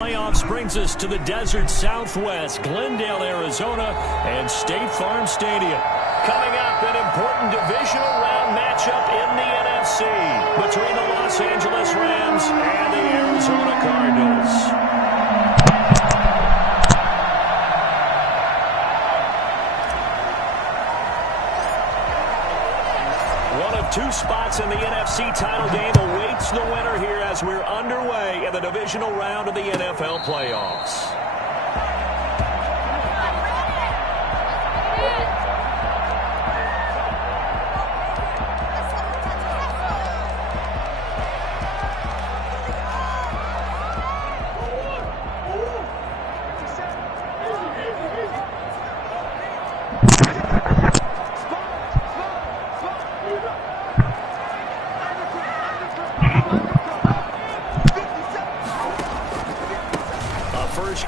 Playoffs brings us to the desert Southwest, Glendale, Arizona, and State Farm Stadium. Coming up, an important divisional round matchup in the NFC between the Los Angeles Rams and the Arizona Cardinals. Two spots in the NFC title game awaits the winner here as we're underway in the divisional round of the NFL playoffs.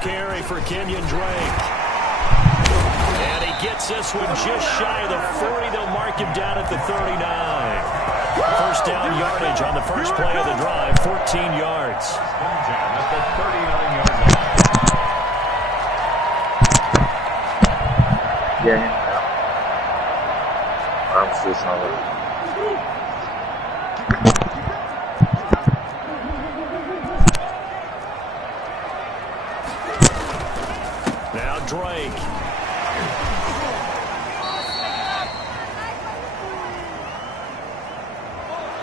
Carry for Kenyon Drake. And he gets this one just shy of the 40. They'll mark him down at the 39. First down yardage on the first play of the drive, 14 yards. Down at the 39-yard line. Yeah. I'm still solid. Drake.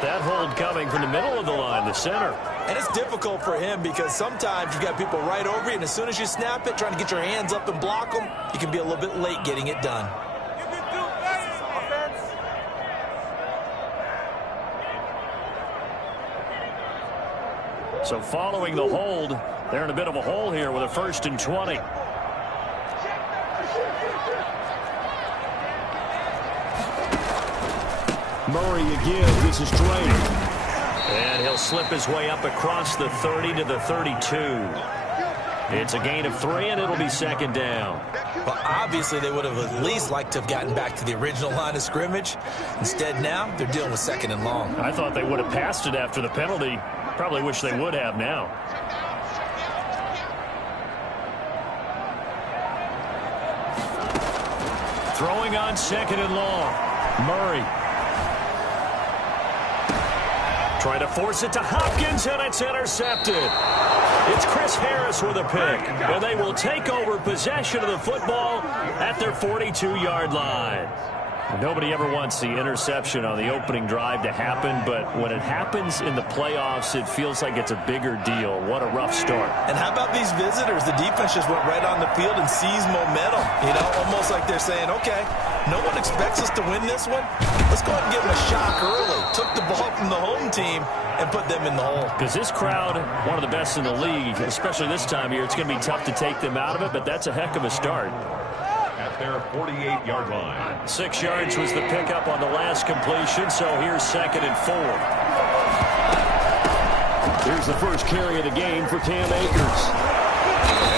That hold coming from the middle of the line, the center. And it's difficult for him because sometimes you got people right over you, and as soon as you snap it, trying to get your hands up and block them, you can be a little bit late getting it done. So following the hold, they're in a bit of a hole here with a 1st and 20. Murray again. This is Drake. And he'll slip his way up across the 30 to the 32. It's a gain of 3, and it'll be 2nd down. Well, obviously, they would have at least liked to have gotten back to the original line of scrimmage. Instead, now, they're dealing with 2nd and long. I thought they would have passed it after the penalty. Probably wish they would have now. Throwing on 2nd and long. Murray. Trying to force it to Hopkins, and it's intercepted. It's Chris Harris with a pick, and they will take over possession of the football at their 42-yard line. Nobody ever wants the interception on the opening drive to happen, but when it happens in the playoffs, it feels like it's a bigger deal. What a rough start. And how about these visitors? The defense just went right on the field and seized momentum. You know, almost like they're saying, okay, no one expects us to win this one. Let's go ahead and give them a shock early. Took the ball from the home team and put them in the hole. Because this crowd, one of the best in the league, especially this time of year, it's going to be tough to take them out of it, but that's a heck of a start. At their 48-yard line. 6 yards was the pickup on the last completion, so here's 2nd and 4. Here's the first carry of the game for Cam Akers.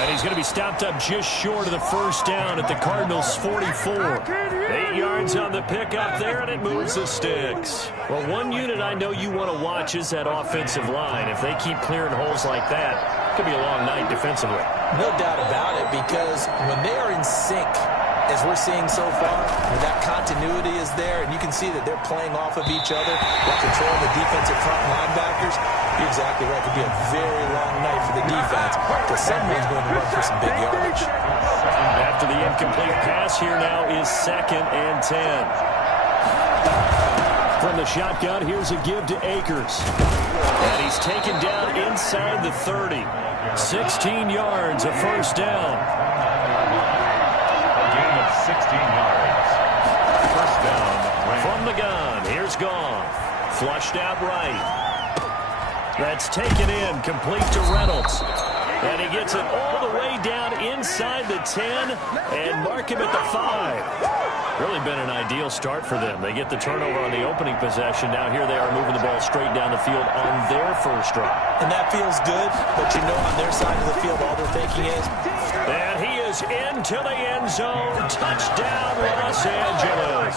And he's going to be stopped up just short of the 1st down at the Cardinals' 44. 8 yards on the pickup there, and it moves the sticks. Well, one unit I know you want to watch is that offensive line. If they keep clearing holes like that, it could be a long night defensively. No doubt about it, because when they are in sync, as we're seeing so far, that continuity is there, and you can see that they're playing off of each other while controlling the defensive front linebackers. You're exactly right. It could be a very long night for the defense because someone's going to run for some big yardage. After the incomplete pass, here now is 2nd and 10. From the shotgun, here's a give to Akers. And he's taken down inside the 30. 16 yards, a 1st down. A gain of 16 yards. 1st down. From the gun, here's Goff. Flushed out right. That's taken in, complete to Reynolds. And he gets it all the way down inside the 10 and mark him at the 5. Really been an ideal start for them. They get the turnover on the opening possession. Now here they are moving the ball straight down the field on their first drive. And that feels good, but you know on their side of the field all they're thinking is. And he is into the end zone. Touchdown, Los Angeles.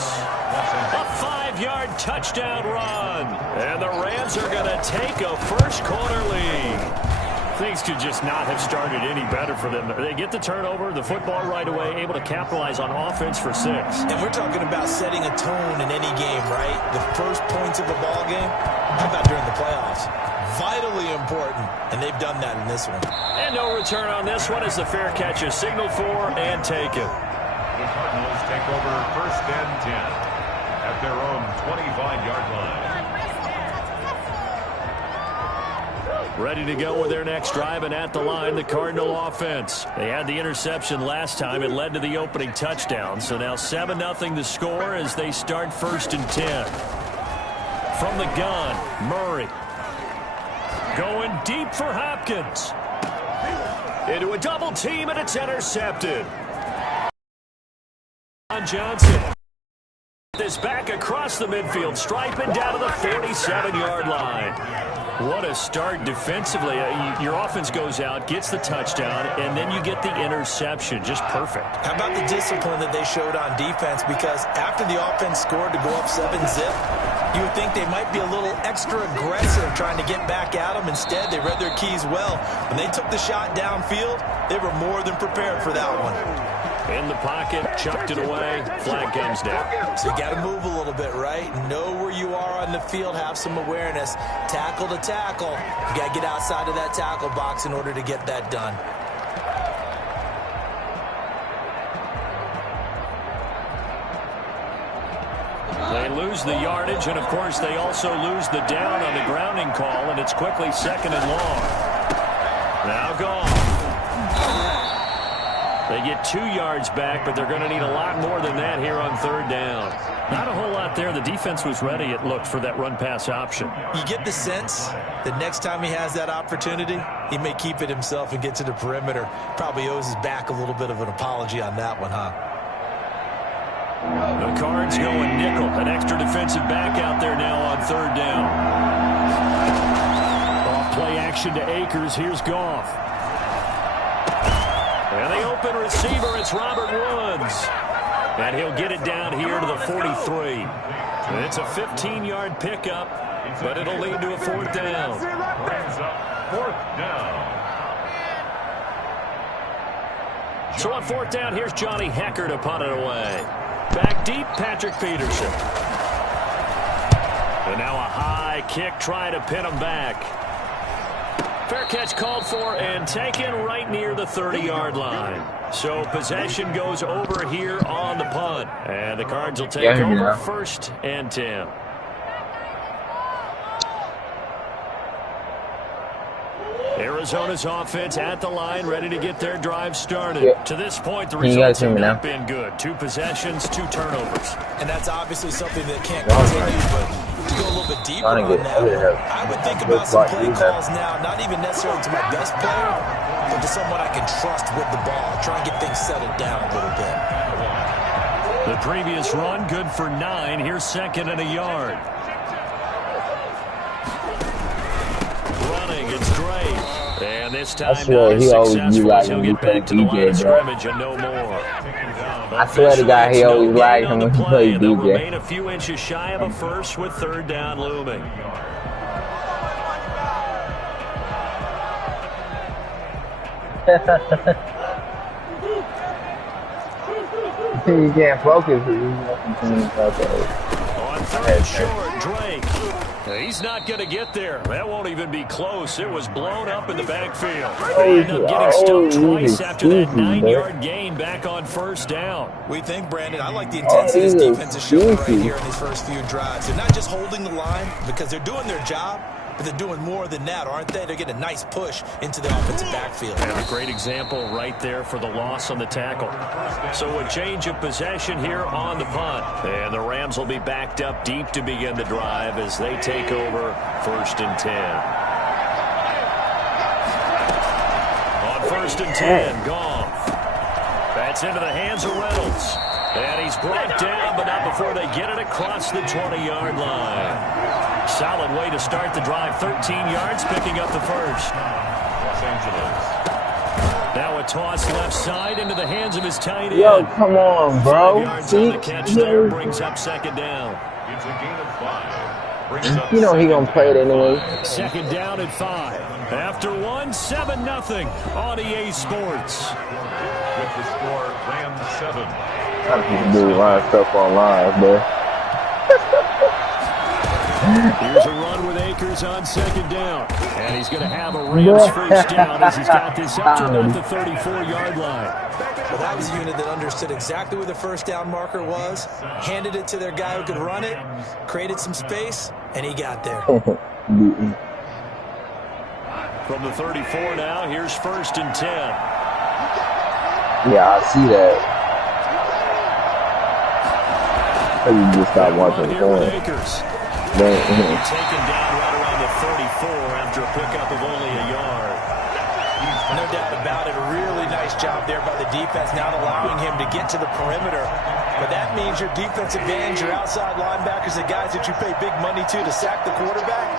A 5-yard touchdown run. And the Rams are going to take a first quarter lead. Things could just not have started any better for them. They get the turnover, the football right away, able to capitalize on offense for 6. And we're talking about setting a tone in any game, right? The first points of a ball game, how about during the playoffs? Vitally important, and they've done that in this one. And no return on this one as the fair catch is signaled for and taken. The Cardinals take over 1st and 10 at their own 25-yard line. Ready to go with their next drive, and at the line, the Cardinal offense. They had the interception last time. It led to the opening touchdown. So now 7-0 the score as they start 1st and 10. From the gun, Murray. Going deep for Hopkins. Into a double team, and it's intercepted. Johnson. This back across the midfield stripe and down to the 47-yard line. What a start defensively. Your offense goes out, gets the touchdown, and then you get the interception. Just perfect. How about the discipline that they showed on defense? Because after the offense scored to go up 7-zip, you would think they might be a little extra aggressive trying to get back at them. Instead, they read their keys well. When they took the shot downfield, they were more than prepared for that one. In the pocket, chucked it away, flag comes down. So you got to move a little bit, right? Know where you are on the field, have some awareness. Tackle to tackle. You got to get outside of that tackle box in order to get that done. They lose the yardage, and of course they also lose the down on the grounding call, and it's quickly 2nd and long. Now gone. They get 2 yards back, but they're going to need a lot more than that here on 3rd down. Not a whole lot there. The defense was ready, it looked, for that run-pass option. You get the sense that next time he has that opportunity, he may keep it himself and get to the perimeter. Probably owes his back a little bit of an apology on that one, huh? The Cards going nickel. An extra defensive back out there now on 3rd down. Off play action to Akers. Here's Goff. And the open receiver, it's Robert Woods. And he'll get it down here to the 43. And it's a 15-yard pickup, but it'll lead to a 4th down. Brings up 4th down. So on 4th down, here's Johnny Hecker to punt it away. Back deep, Patrick Peterson. And now a high kick trying to pin him back. Fair catch called for and taken right near the 30-yard line. So possession goes over here on the punt. And the Cards will take over 1st and 10. Arizona's offense at the line, ready to get their drive started. Yeah. To this point, the results have not been good. 2 possessions, 2 turnovers. And that's obviously something that can't continue, but to go a little bit deeper on that, I would think about some play calls now, not even necessarily to my best player, but to someone I can trust with the ball. Try and get things settled down a little bit. The previous run, good for 9. Here's 2nd and a yard. Running, it's great. And this time, not as successful as he'll get back to the line of scrimmage and no more. I swear to God, he always liked him when he played They'll DJ. remain a few inches shy of a first with 3rd down looming. You can't focus. On 3rd and short, Drake. He's not going to get there. That won't even be close. It was blown up in the backfield. They end up getting stumped twice after that 9-yard gain back on 1st down. We think, Brandon, I like the intensity this defense is showing right here in these first few drives. They're not just holding the line because they're doing their job, but they're doing more than that, aren't they? They're getting a nice push into the offensive backfield. And a great example right there for the loss on the tackle. So a change of possession here on the punt. And the Rams will be backed up deep to begin the drive as they take over 1st and 10. On 1st and 10, Goff. That's into the hands of Reynolds. And he's brought down, but not before they get it across the 20-yard line. Solid way to start the drive. 13 yards, picking up the first. Los Angeles. Now a toss left side into the hands of his tight end. Yo, come on, bro. 5 yards on the catch there, brings up 2nd down. It's a gain of 5. brings up You know he gonna play it anyway. Second down at 5. After 7-0 on EA Sports. With the score, Rams 7. I can do a lot of stuff online, bro. Here's a run with Akers on second down. And he's going to have a Rams first down as he's got this up to about the 34-yard line. Well, that was a unit that understood exactly where the first down marker was, handed it to their guy who could run it, created some space, and he got there. From the 34 now, here's 1st and 10. Yeah, I see that. You just got watching the phone. Taken down right around the 34 after a pickup of only a yard. No doubt about it. A really nice job there by the defense, not allowing him to get to the perimeter. But that means your defensive ends, your outside linebackers, the guys that you pay big money to sack the quarterback,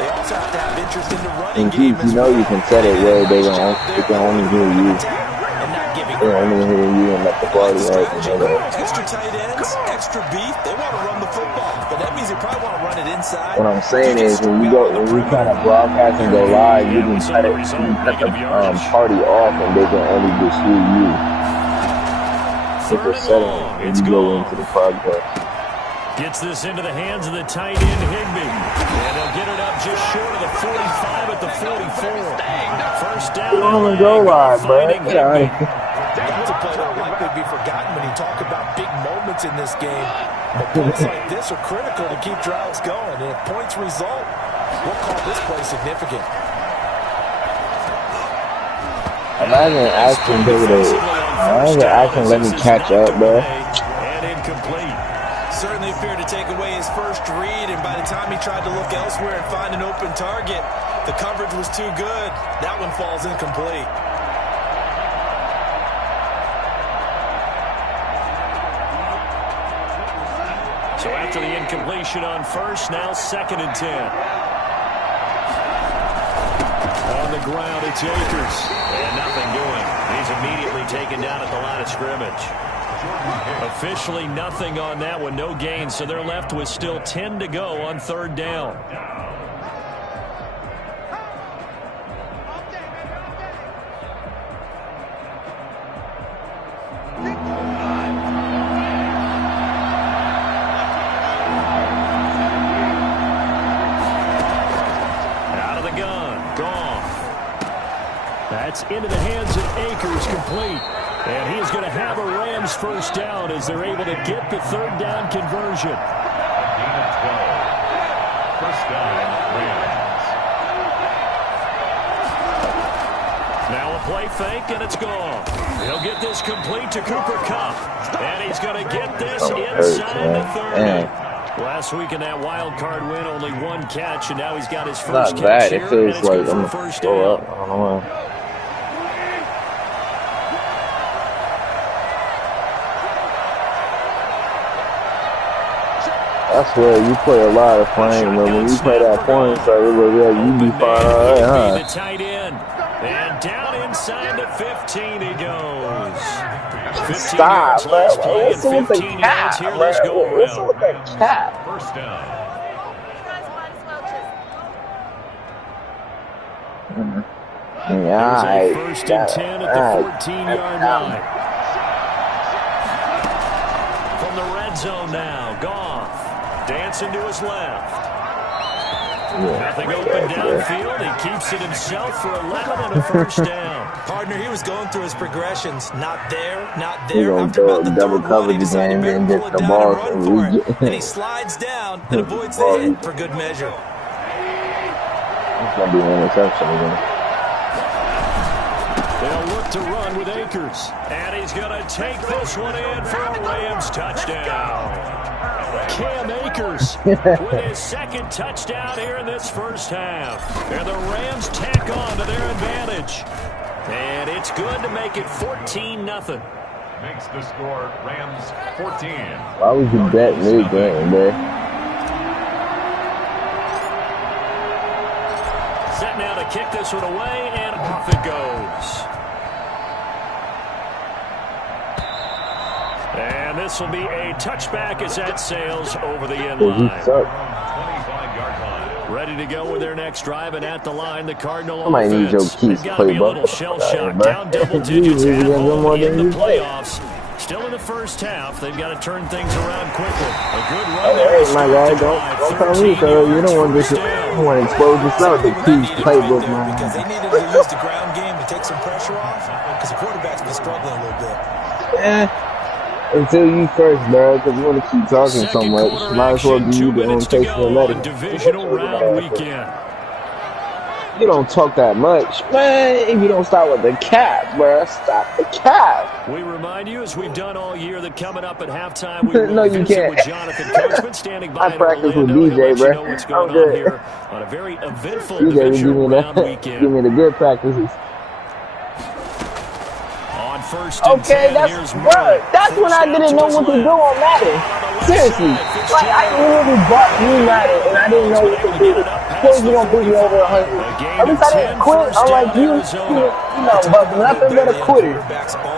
they also have to have interest in the running game. You know you can set it where they can only hear you. They're only hearing you and let the party Extra tight ends, extra beef. They want to run the football, but that means they probably want to run it inside. What I'm saying is when we kind of broadcast and go live, you can cut the party off and they can only just hear you. It's a setting when you go into the podcast. Gets this into the hands of the tight end, Higbee. And they'll get it up just short of the 45 at the 44. First down. You don't even go live, bro. That's a play that will likely be forgotten when you talk about big moments in this game. But points like this are critical to keep drives going. And if points result, we'll call this play significant. Imagine asking let me catch up, bro. And incomplete. Certainly appeared to take away his first read, and by the time he tried to look elsewhere and find an open target, the coverage was too good. That one falls incomplete. So after the incompletion on first, now 2nd and 10. On the ground, it's Akers. And nothing doing. He's immediately taken down at the line of scrimmage. Officially nothing on that one, no gain, so they're left with still 10 to go on 3rd down. Out of the gun, gone. That's into the hands of Akers, complete. And he is going to have a Rams first down as they're able to get the 3rd down conversion. 12. First down, Rams. Now a play fake, and it's gone. He'll get this complete to Cooper Kupp. And he's going to get this inside the 30. Last week in that wild card win, only 1 catch, and now he's got his first catch here, and it's good for a first down. I don't know why. I swear, you play a lot of playing, but when you play that point, so it was like, you be fine, all right, huh? The tight end. And down inside the 15 he goes. 15 Stop, man. yards play What's and with the 15 cat, yards here man? this go What's around. with that cat? First down. Yeah, First and 10 at the 14-yard line. From the red zone now, Goff dancing to his left. Nothing open downfield. He keeps it himself for 11 and a first down. Partner, he was going through his progressions. Not there, not there. After about the double coverage again and get the ball. And he slides down and avoids the hit for good measure. It's going to be an interception again. They'll look to run with Akers. And he's going to take this one in for a Rams touchdown. Cam Akers with his 2nd touchdown here in this first half. And the Rams tack on to their advantage. And it's good to make it 14-0. Makes the score Rams 14. Why would you bet mid-game, man? Set now to kick this one away, and off it goes. And this will be a touchback as that sails over the end line. 25-yard Ready to go with their next drive, and at the line, the Cardinal Somebody needs your offense. keys They've got to be a playbook. little shell-shocked, down double digits at home in the playoffs. Still in the first half, they've got to turn things around quickly. A good run there. Hey, my guy, don't tell me so. You don't want this. You want to expose yourself. The keys playbook, man. Because they needed to use the ground game to take some pressure off, because the quarterback's been struggling a little bit. Yeah. Until you first, bro, because you want to keep talking so much. Might as well give you the own taste of the letter. Divisional round weekend. You don't talk that much, man. If you don't start with the cap, bro, stop the cap. We remind you, as we've done all year, that coming up at halftime, we will No, you can't. with Jonathan Coachman standing by. I practice with Orlando. DJ, bro. You know what's going on here on a very eventful DJ, divisional round weekend. give me the good practices. On first and Okay, 10, that's bro. That's when I didn't know what to do on Madden. Seriously, like I literally bought new Madden and I didn't know what to do. Of course, you don't put me over 100. At least I didn't quit. I'm like you know, but nothing but a quitter.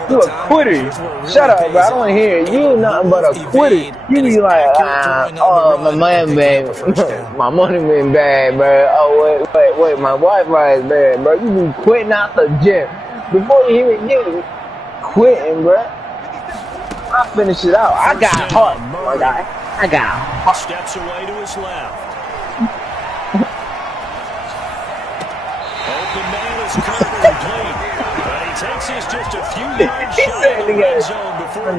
You a quitter. Shut up, bro. I don't want to hear it. You nothing but a quitter. You be like, oh, my man bad. My money been bad, bro. Oh, wait, my Wi-Fi is bad, bro. You be quitting out the gym. Before you even get it, quitting, bro. I finish it out. I got heart, my guy. I got heart. Steps away to his left. Open man is complete. But he takes this just a few yards shy of the red zone before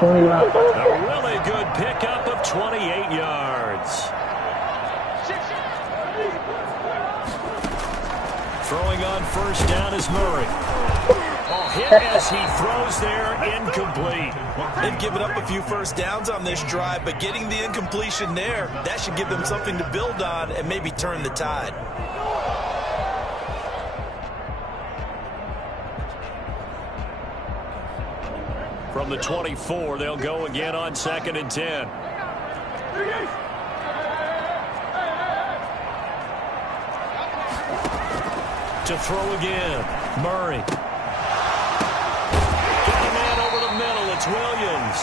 going out. A really good pickup of 28 yards. Throwing on first down is Murray. Hit as he throws there, incomplete. They've given up a few first downs on this drive, but getting the incompletion there, that should give them something to build on and maybe turn the tide. From the 24, they'll go again on 2nd and 10. To throw again, Murray. It's Williams.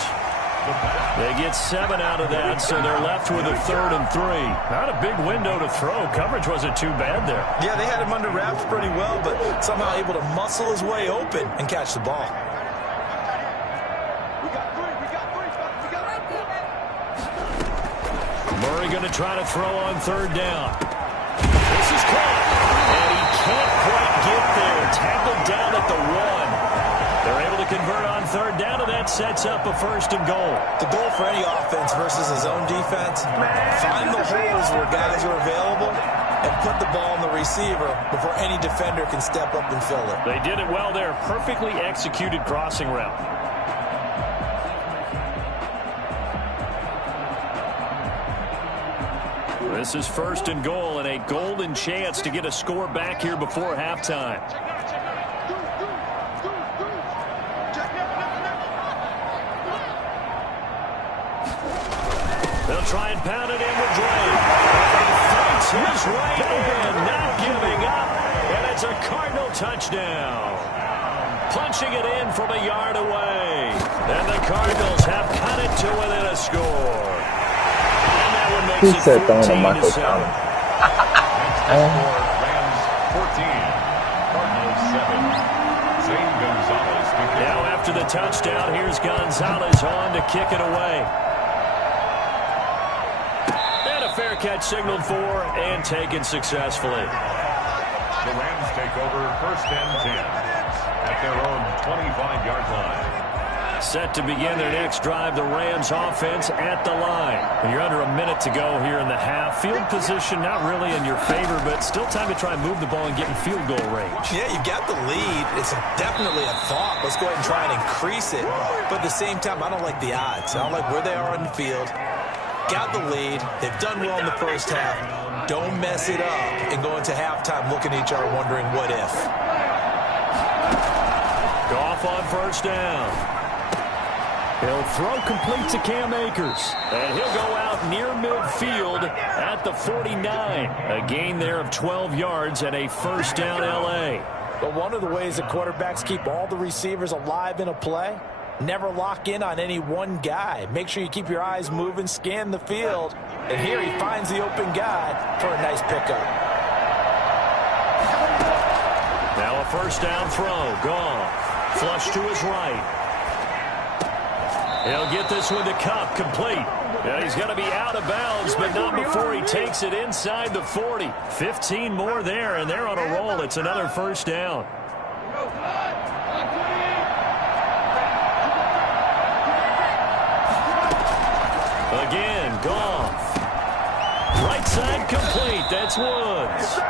They get 7 out of that, so they're left with a 3rd and 3. Not a big window to throw. Coverage wasn't too bad there. Yeah, they had him under wraps pretty well, but somehow able to muscle his way open and catch the ball. Murray going to try to throw on 3rd down. This is caught, and he can't quite get there. Tackled down at the 1. They're able to convert on 3rd down, and that sets up a 1st and goal. The goal for any offense versus his own defense, find the holes where guys are available and put the ball in the receiver before any defender can step up and fill it. They did it well there. Perfectly executed crossing route. This is 1st and goal, and a golden chance to get a score back here before halftime. They'll try and pound it in with Drake. He fights his way in, not giving up, and it's a Cardinal touchdown. Punching it in from a yard away. And the Cardinals have cut it to within a score. And that one makes it 14-7. Rams 14, Cardinals 7. Zane Gonzalez. Now after the touchdown, here's Gonzalez on to kick it away. Fair catch signaled for and taken successfully. The Rams take over 1st and 10 at their own 25-yard line. Set to begin their next drive, the Rams offense at the line. And you're under a minute to go here in the half. Field position not really in your favor, but still time to try and move the ball and get in field goal range. Yeah, you've got the lead. It's definitely a thought. Let's go ahead and try and increase it. But at the same time, I don't like the odds. I don't like where they are on the field. Got the lead. They've done well in the first half. Don't mess it up and go into halftime looking at each other wondering what if. Goff on 1st down. He'll throw complete to Cam Akers. And he'll go out near midfield at the 49. A gain there of 12 yards and a 1st down L.A. But one of the ways that quarterbacks keep all the receivers alive in a play Never lock in on any one guy. Make sure you keep your eyes moving, scan the field. And here he finds the open guy for a nice pickup. Now a first down throw. Goff. Flush to his right. He'll get this one to Cup, complete. And he's going to be out of bounds, but not before he takes it inside the 40. 15 more there, and they're on a roll. It's another first down. Again, Goff. Right side complete. That's Woods. The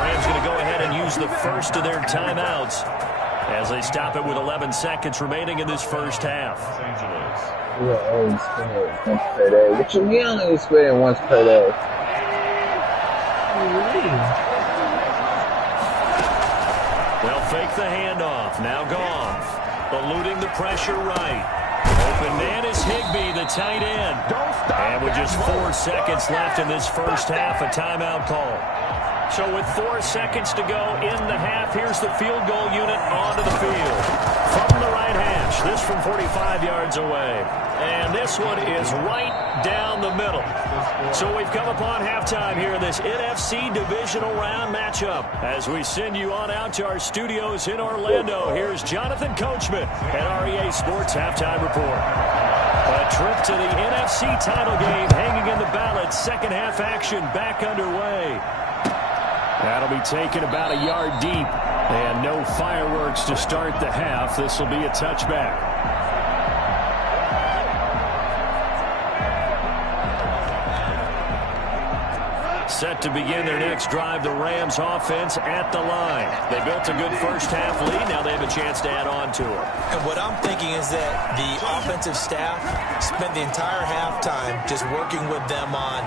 Rams going to go ahead and use the first of their timeouts as they stop it with 11 seconds remaining in this first half. We only spend once per day. Which we only spend once per day. They'll fake the handoff. Now Goff. Eluding the pressure right. Open man is Higbee, the tight end. And with just 4 seconds left in this first half, a timeout call. So with 4 seconds to go in the half, here's the field goal unit onto the field. From the right hash, this from 45 yards away. And this one is right down the middle. So we've come upon halftime here in this NFC Divisional Round matchup. As we send you on out to our studios in Orlando, here's Jonathan Coachman at REA Sports Halftime Report. A trip to the NFC title game hanging in the balance. Second half action back underway. That'll be taken about a yard deep. And no fireworks to start the half. This will be a touchback. Set to begin their next drive, the Rams offense at the line. They built a good first half lead. Now they have a chance to add on to it. And what I'm thinking is that the offensive staff spent the entire halftime just working with them on,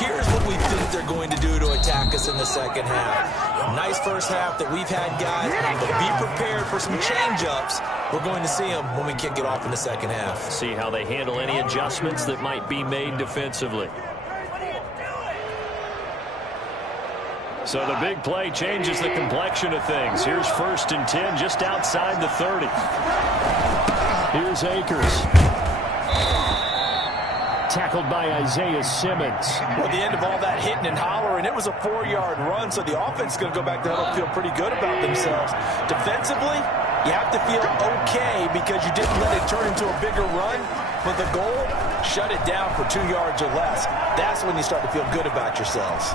here's what we think they're going to do to attack us in the second half. Nice first half that we've had, guys, but be prepared for some change-ups. We're going to see them when we kick it off in the second half. See how they handle any adjustments that might be made defensively. So the big play changes the complexion of things. Here's 1st and 10 just outside the 30. Here's Akers. Tackled by Isaiah Simmons. Well, the end of all that hitting and hollering, it was a 4-yard run, so the offense is going to go back there and feel pretty good about themselves. Defensively, you have to feel okay because you didn't let it turn into a bigger run. But the goal, shut it down for 2 yards or less. That's when you start to feel good about yourselves.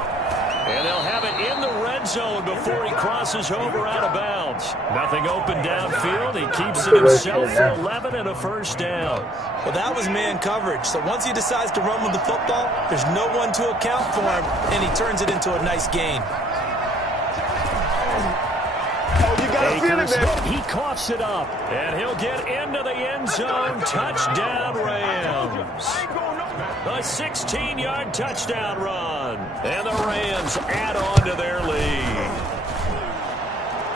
And they'll have it in the red zone before he crosses over out of bounds. Nothing open downfield. He keeps it himself for 11 and a first down. Well, that was man coverage. So once he decides to run with the football, there's no one to account for him, and he turns it into a nice gain. Akers, he coughs it up, and he'll get into the end zone. Touchdown, Rams. A 16-yard touchdown run. And the Rams add on to their lead.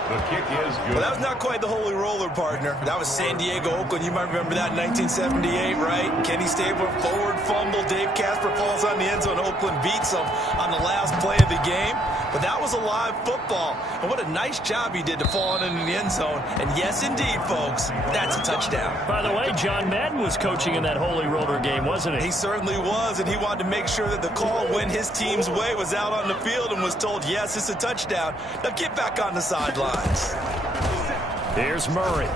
The kick is good. Well, that was not quite the holy roller, partner. That was San Diego, Oakland. You might remember that in 1978, right? Kenny Stabler, forward fumble. Dave Casper falls on the end zone. Oakland beats them on the last play of the game. But that was a live football. And what a nice job he did to fall into the end zone. And yes, indeed, folks, that's a touchdown. By the way, John Madden was coaching in that holy roller game, wasn't he? He certainly was, and he wanted to make sure that the call went his team's way, was out on the field and was told, yes, it's a touchdown. Now get back on the sidelines. Here's Murray.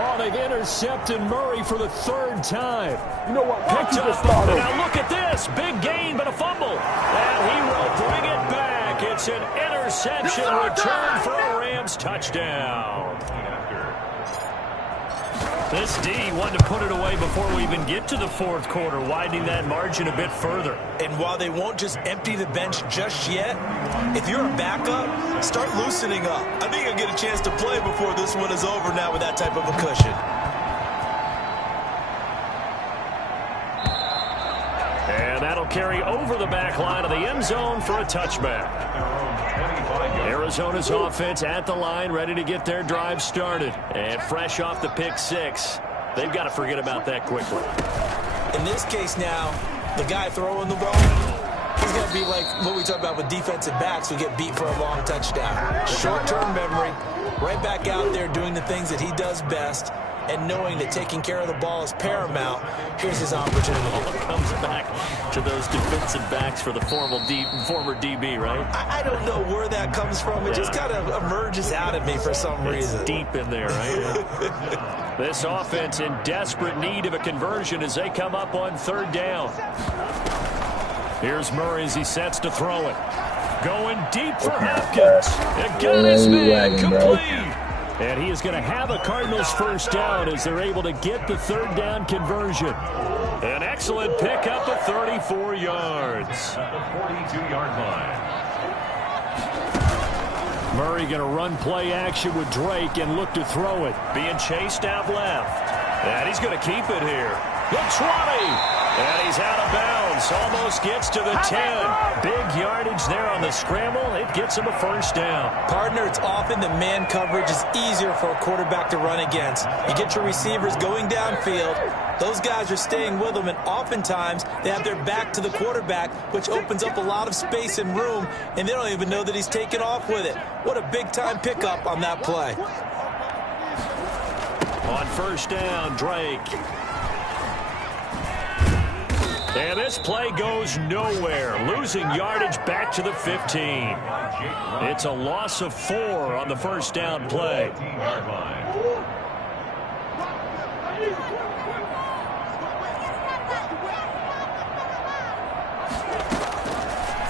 Oh, they've intercepted Murray for the 3rd time. You know what? Picked up. Now look at this. Big gain, but a fumble. And he will bring it back. It's an interception return for a Rams touchdown. This D wanted to put it away before we even get to the 4th quarter, widening that margin a bit further. And while they won't just empty the bench just yet, if you're a backup, start loosening up. I think you'll get a chance to play before this one is over now with that type of a cushion. And that'll carry over the back line of the end zone for a touchback. Arizona's offense at the line, ready to get their drive started. And fresh off the pick 6, they've got to forget about that quickly. In this case now, the guy throwing the ball, he's going to be like what we talk about with defensive backs who get beat for a long touchdown. Short-term memory, right back out there doing the things that he does best, and knowing that taking care of the ball is paramount. Here's his opportunity. All comes back to those defensive backs for the former DB, right? I don't know where that comes from. It just kind of emerges out of me for some reason. Deep in there, right? This offense in desperate need of a conversion as they come up on third down. Here's Murray as he sets to throw it. Going deep for Hopkins. It got his man complete. And he is going to have a Cardinals first down as they're able to get the third down conversion. An excellent pickup of 34 yards. At the 42-yard line. Murray going to run play action with Drake and look to throw it. Being chased out left. And he's going to keep it here. The 20. And he's out of bounds. Almost gets to the 10. Big yardage there on the scramble. It gets him a first down. Partner, it's often the man coverage is easier for a quarterback to run against. You get your receivers going downfield. Those guys are staying with them, and oftentimes they have their back to the quarterback, which opens up a lot of space and room, and they don't even know that he's taken off with it. What a big-time pickup on that play. On first down, Drake. And this play goes nowhere. Losing yardage back to the 15. It's a loss of 4 on the first down play.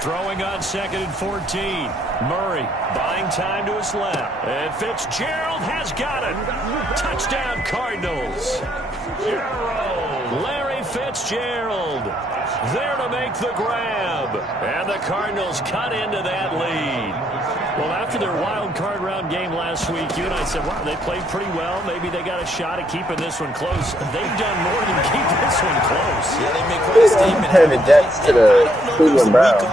Throwing on 2nd and 14. Murray buying time to his left. And Fitzgerald has got it. Touchdown Cardinals. Larry Fitzgerald there to make the grab. And the Cardinals cut into that lead. Well, after their wild card round game last week, you and I said, wow, they played pretty well. Maybe they got a shot at keeping this one close. They've done more than keep this one close. Yeah, they make quite a statement. Compare the Jets to the Cleveland Browns.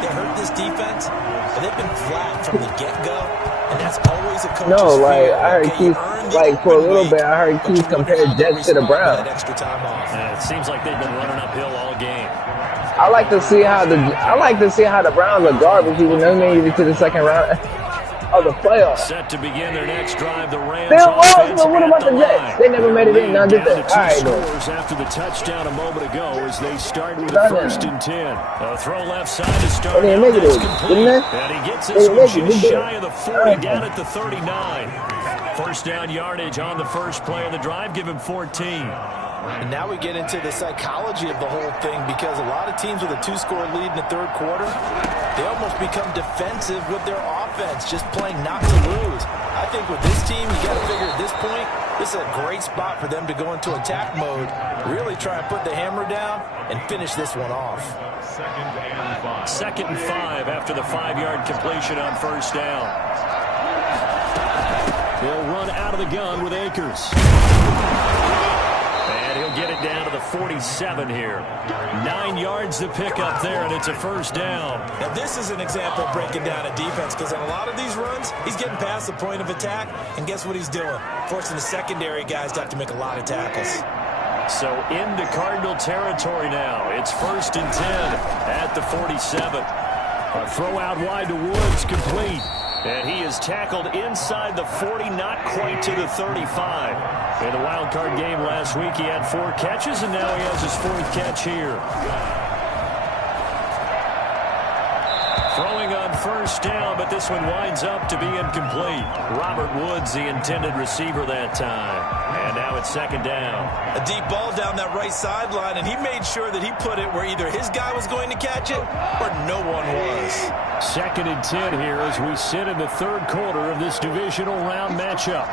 They hurt this defense, but they've been flat from the get-go, and that's always a coach's No, like, fear. I heard Keith, like, for a little bit, I heard Keith compare Jets to the Browns. Extra time off. It seems like they've been running uphill all game. I like to see how the Browns are garbage even though they made it to the second round of the playoffs. Set to begin their next drive, the Rams. But what about the Jets? They never made it in. Now did they? All right, scores after the touchdown a moment ago as they start with a 1st and 10. A throw left side to start. They didn't make it in, didn't they? And he gets this one just shy of the 40 down at the 39. First down yardage on the first play of the drive. Give him 14. And now we get into the psychology of the whole thing, because a lot of teams with a 2-score lead in the third quarter, they almost become defensive with their offense, just playing not to lose. I think with this team, you got to figure at this point, this is a great spot for them to go into attack mode, really try and put the hammer down and finish this one off. 2nd and 5 after the 5-yard completion on first down. He'll run out of the gun with Akers. And he'll get it down to the 47 here. 9 yards to pick up there, and it's a first down. Now, this is an example of breaking down a defense, because on a lot of these runs, he's getting past the point of attack, and guess what he's doing? Forcing the secondary guys to have to make a lot of tackles. So into Cardinal territory now. It's 1st and 10 at the 47. A throw out wide to Woods, complete. And he is tackled inside the 40, not quite to the 35. In the wild card game last week, he had 4 catches, and now he has his 4th catch here. Throwing on first down, but this one winds up to be incomplete. Robert Woods, the intended receiver that time. And now it's 2nd down. A deep ball down that right sideline, and he made sure that he put it where either his guy was going to catch it or no one was. 2nd and 10 here as we sit in the third quarter of this divisional round matchup.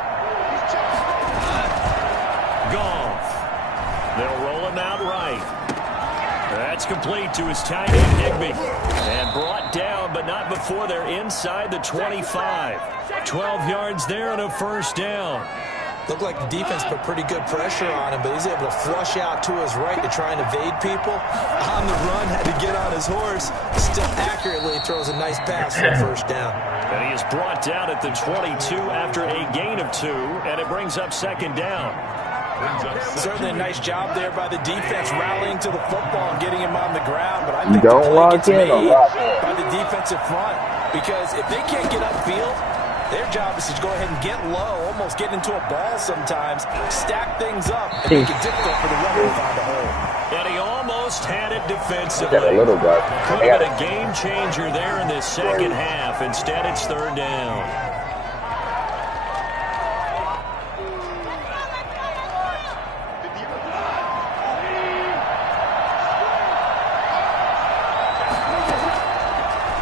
Goff. They'll roll him out right. That's complete to his tight end, Higbee. And brought down, but not before they're inside the 25. 12 yards there and a first down. Looked like the defense put pretty good pressure on him, but he's able to flush out to his right to try and evade people. On the run, had to get on his horse. Still accurately throws a nice pass for a first down. And he is brought down at the 22 after a gain of 2, and it brings up 2nd down. Certainly a nice job there by the defense, rallying to the football and getting him on the ground. But I think don't the play lock gets in made or lock in by the defensive front, because if they can't get upfield, Their job is to go ahead and get low, almost get into a ball sometimes, stack things up, and make it difficult for the runner to find a hole. And he almost had it defensively. Got a little guy. Could have been a game changer there in this second half. Instead, it's third down.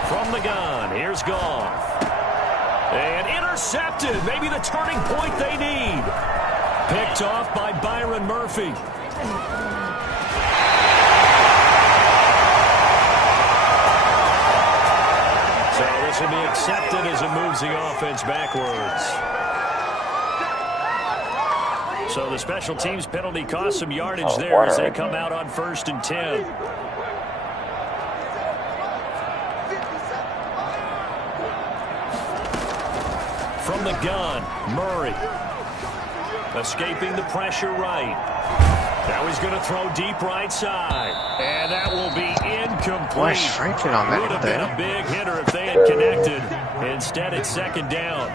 From the gun, here's Goff. And intercepted. Maybe the turning point they need. Picked off by Byron Murphy. So this will be accepted as it moves the offense backwards. So the special teams penalty cost some yardage there as they come out on 1st and 10. From the gun, Murray. Escaping the pressure right. Now he's going to throw deep right side. And that will be incomplete. Why is Franklin on that? Would have been a big hitter if they had connected. Instead, it's second down.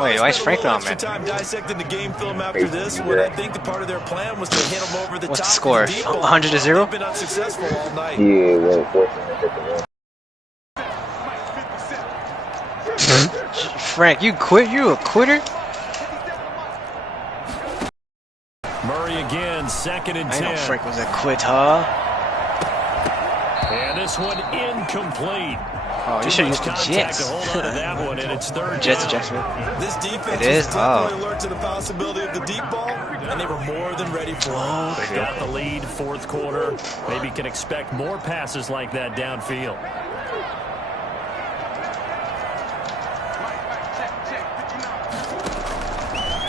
Wait, why is Franklin on that? Time dissecting the game film after this, when I think the part of their plan was to hit them over the top. What's the score? 100-0? They've been unsuccessful all night. Yeah, well, fortunately, hit the win. Frank, you quit? You a quitter? Murray again, 2nd and 10. I know Frank was a quit, huh? And this one incomplete. Oh, you should use the Jets. To hold on to that one, and it's third Jets, down. Jacksonville. This defense It is? was definitely alert to the possibility of the deep ball, and they were more than ready for it. They got the lead, 4th quarter. Maybe can expect more passes like that downfield.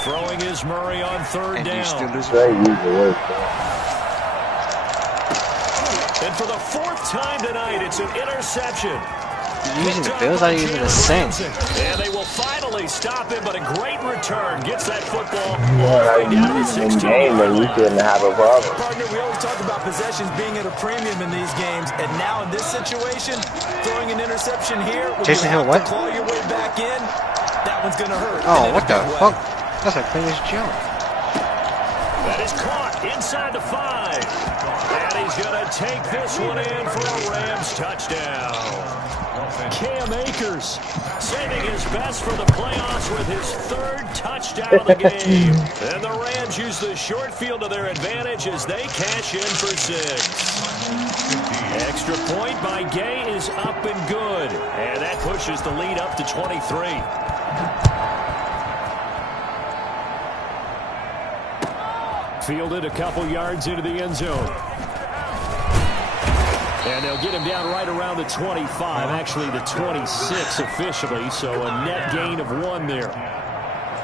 Throwing is Murray on 3rd down. And for the 4th time tonight, it's an interception. You're using the Bills, are you using the Saints? And they will finally stop him, but a great return. Gets that football Well, down to 16. Game, then we shouldn't have a problem. Partner, we always talk about possessions being at a premium in these games, and now in this situation, throwing an interception here, Jason Hill, what? Claw your way back in, that one's going to hurt. Oh, what the fuck? That's like playing this jump. That is caught inside the 5. And he's going to take this one in for a Rams touchdown. Cam Akers saving his best for the playoffs with his 3rd touchdown of the game. And the Rams use the short field to their advantage as they cash in for 6. Extra point by Gay is up and good. And that pushes the lead up to 23. Fielded a couple yards into the end zone. And they'll get him down right around the 25, actually the 26 officially, so a net gain of 1 there.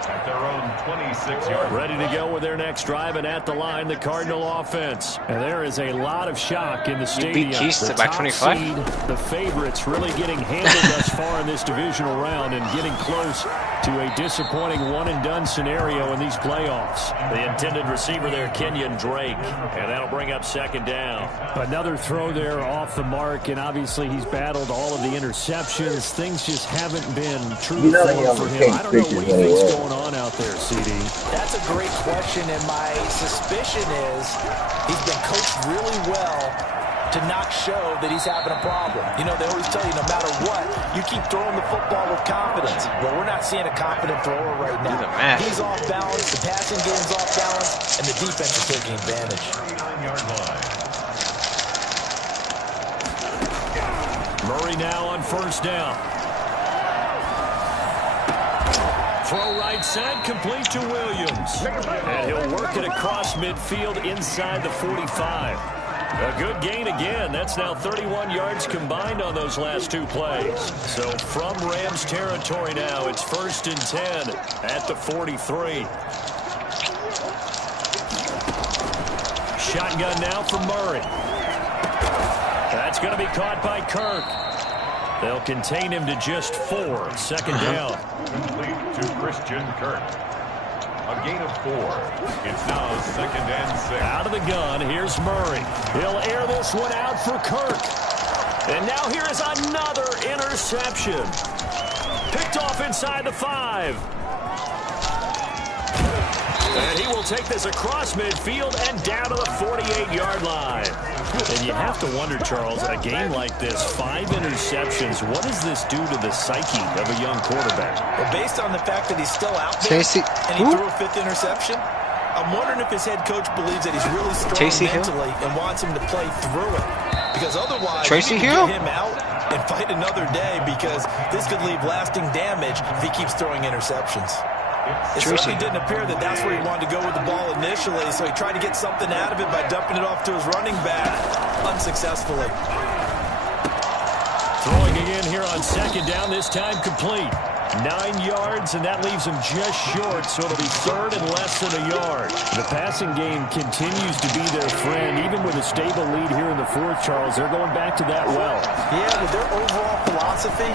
At their own 26-yard. Ready to go with their next drive, and at the line, the Cardinal offense. And there is a lot of shock in the stadium. beat Keys the by top 25? seed, the favorites really getting handled thus far in this divisional round and getting close to a disappointing one-and-done scenario in these playoffs. The intended receiver there, Kenyon Drake, and that'll bring up 2nd down. Another throw there off the mark, and obviously he's battled all of the interceptions. Things just haven't been true for him. I don't know what he thinks going on out there, CD. That's a great question, and my suspicion is he's been coached really well to not show that he's having a problem. You know, they always tell you no matter what, you keep throwing the football with confidence. Well, we're not seeing a confident thrower right now. He's off balance, the passing game's off balance, and the defense is taking advantage. 39-yard line. Murray now on 1st down. Throw right side, complete to Williams. And he'll work it across midfield inside the 45. A good gain again. That's now 31 yards combined on those last 2 plays. So from Rams territory now, it's 1st and 10 at the 43. Shotgun now for Murray. That's going to be caught by Kirk. They'll contain him to just 4. 2nd down. Complete to Christian Kirk. A gain of 4. It's now 2nd and 6. Out of the gun, here's Murray. He'll air this one out for Kirk. And now here is another interception. Picked picked off inside the 5. And he will take this across midfield and down to the 48-yard line. And you have to wonder, Charles, a game like this, 5 interceptions, what does this do to the psyche of a young quarterback? Well, based on the fact that he's still out there and he threw a 5th interception, I'm wondering if his head coach believes that he's really strong mentally and wants him to play through it. Because otherwise, you need to get him out and fight another day, because this could leave lasting damage if he keeps throwing interceptions. It certainly didn't appear that that's where he wanted to go with the ball initially, so he tried to get something out of it by dumping it off to his running back, unsuccessfully. Throwing again here on 2nd down, this time complete. 9 yards, and that leaves him just short, so it'll be 3rd and less than a yard. The passing game continues to be their friend, even with a stable lead here in the 4th, Charles. They're going back to that well. Yeah, with their overall philosophy,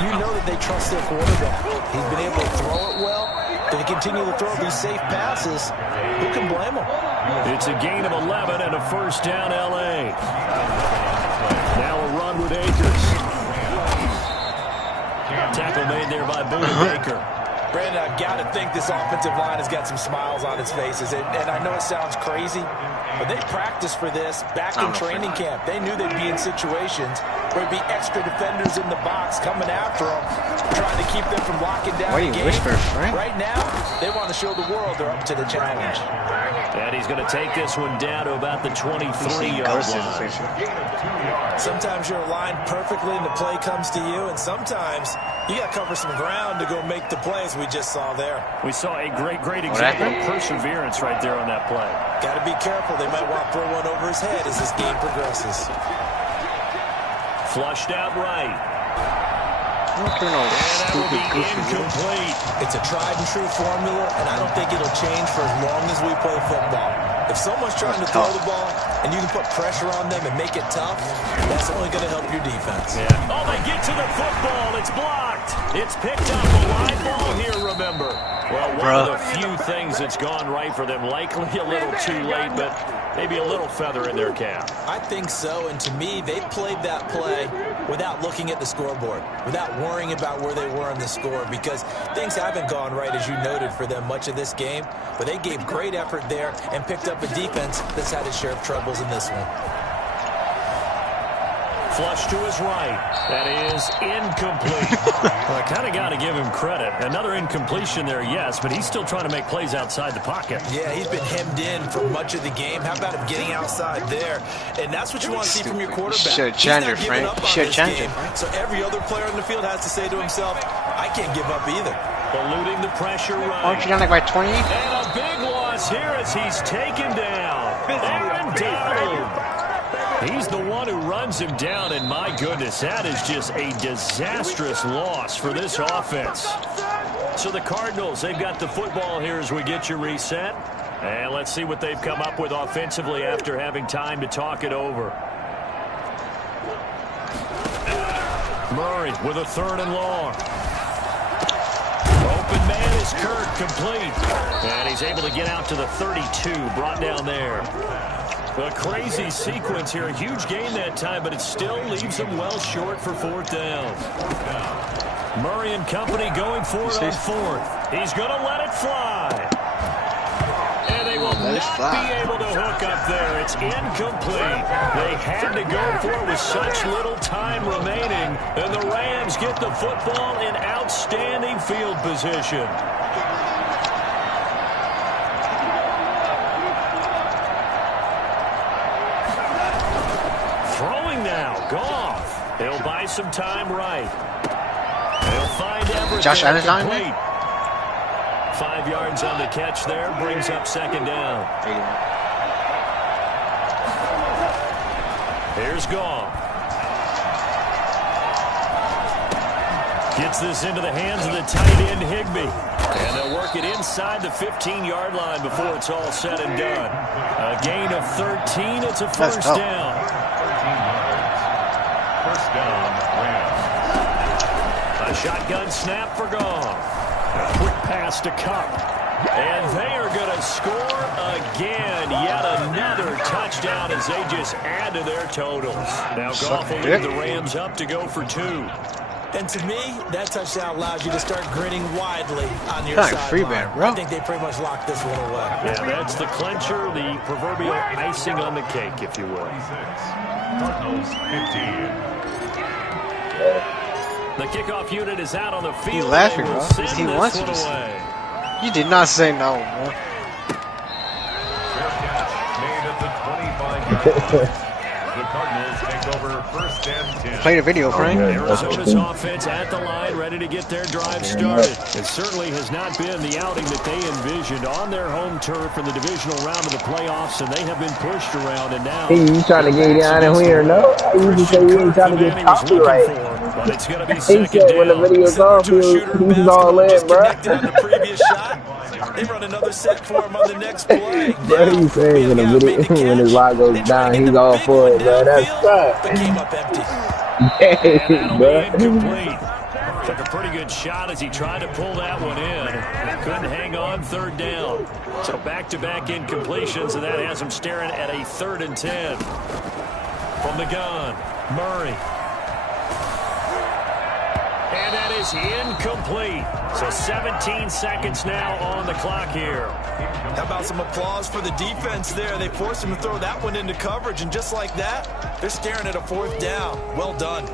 you know that they trust their quarterback. He's been able to throw it well. They continue to throw these safe passes. Who can blame them? It's a gain of 11 and a 1st down, L.A. Now a run with Akers. Tackle made there by Buda Baker. Brandon, I've got to think this offensive line has got some smiles on its faces. And I know it sounds crazy, but they practiced for this back in training camp. They knew they'd be in situations where there'd be extra defenders in the box coming after them, trying to keep them from locking down the game. Right now, they want to show the world they're up to the challenge. And he's going to take this one down to about the 23-yard line. Sometimes you're aligned perfectly and the play comes to you, and sometimes you got to cover some ground to go make the plays we just saw there. We saw a great example of perseverance right there on that play. Got to be careful. They might want to throw one over his head as this game progresses. Flushed out right. And that will be incomplete. It's a tried and true formula, and I don't think it'll change for as long as we play football. If someone's trying to throw the ball and you can put pressure on them and make it tough, that's only going to help your defense. Yeah. Oh, they get to the football. It's blocked. It's picked up. A live ball here, remember. Well, one of the few things that's gone right for them. Likely a little too late, but maybe a little feather in their cap. I think so, and to me, they played that play without looking at the scoreboard, without worrying about where they were on the score, because things haven't gone right, as you noted, for them much of this game, but they gave great effort there and picked up a defense that's had its share of troubles in this one. Flush to his right. That is incomplete. Well, I kind of got to give him credit. Another incompletion there, yes, but he's still trying to make plays outside the pocket. Yeah, he's been hemmed in for much of the game. How about him getting outside there? And that's what you want to see from your quarterback. Should change it, Frank. Should change it. So every other player on the field has to say to himself, I can't give up either. Eluding the pressure right. Aren't you down like by 20? And a big loss here as he's taken down. Aaron Donald. He's the one who runs him down, and my goodness, that is just a disastrous loss for this offense. So the Cardinals, they've got the football here as we get you reset. And let's see what they've come up with offensively after having time to talk it over. Murray with a 3rd and long. Open man is Kirk, complete. And he's able to get out to the 32, brought down there. A crazy sequence here. A huge gain that time, but it still leaves him well short for 4th down. Murray and company going for it on 4th. He's going to let it fly. And they will not be able to hook up there. It's incomplete. They had to go for it with such little time remaining. And the Rams get the football in outstanding field position. Goff. He'll buy some time right. He'll find everything. Josh Allen's on it? 5 yards on the catch there. Brings up 2nd down. Here's Goff. Gets this into the hands of the tight end, Higbee. And they'll work it inside the 15-yard line before it's all said and done. A gain of 13. It's a 1st down. 1st down, Rams. A shotgun snap for Goff. A quick pass to Cup. And they are going to score again. Yet another touchdown as they just add to their totals. Now Goff will lead the Rams up to go for 2. And to me, that touchdown allows you to start grinning widely on your Like sideline. free band, bro. I think they pretty much locked this one away. Yeah, that's the clincher, the proverbial icing on the cake, if you will. Cardinals 15. The kickoff unit is out on the field. He's laughing, They will bro. send He this wants one you to see. away. You did not say no, bro. Fair catch made at the 25-yard line. The Cardinals take over first and 10. Play the video, Frank. Arizona's offense at the line, ready to get their drive started. It certainly has not been the outing that they envisioned on their home turf in the divisional round of the playoffs, and they have been pushed around. And now, Hey, you trying to get down in here? No, you just say you ain't trying to get copyright. But it's going to be He second said when the down. video's off, he's all in, bro. Connected on the previous shot. They run another set for him on the next play. What he saying when the video, when his line goes down, he's all for it, bro. That's fine. But came up empty. Hey, And that'll bro. be incomplete. Took a pretty good shot as he tried to pull that one in. Couldn't hang on third down. So back-to-back incompletions, and that has him staring at a 3rd and 10. From the gun, Murray. And that is incomplete. So 17 seconds now on the clock here. How about some applause for the defense there? They forced him to throw that one into coverage, and just like that, they're staring at a 4th down. Well done.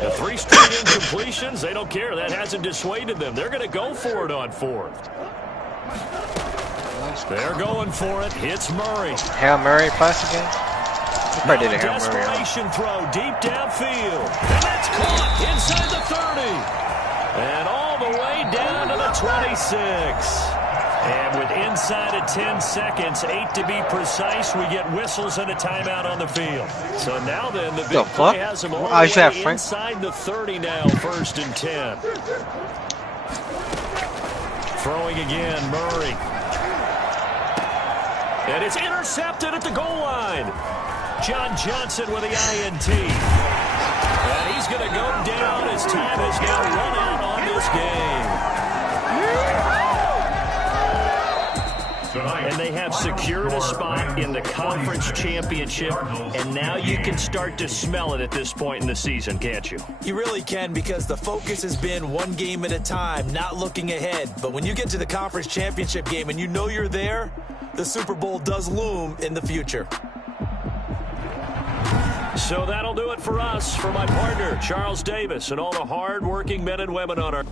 The 3 straight incompletions, they don't care. That hasn't dissuaded them. They're going to go for it on 4th. They're going for it. Hits Murray. Hail Mary pass again? He probably did a Hail Mary. Desperation throw deep downfield. And that's caught inside the 30. And all the way down to the 26. And with inside of 10 seconds, 8 to be precise, we get whistles and a timeout on the field. So now then, the big play has them all the way inside the 30 now, 1st and 10. Throwing again, Murray. And it's intercepted at the goal line. John Johnson with the INT. And he's going to go down as time has now run out on this game. And they have secured a spot in the conference championship, and now you can start to smell it at this point in the season, can't you? You really can, because the focus has been one game at a time, not looking ahead. But when you get to the conference championship game and you know you're there, the Super Bowl does loom in the future. So that'll do it for us. For my partner, Charles Davis, and all the hard-working men and women on our...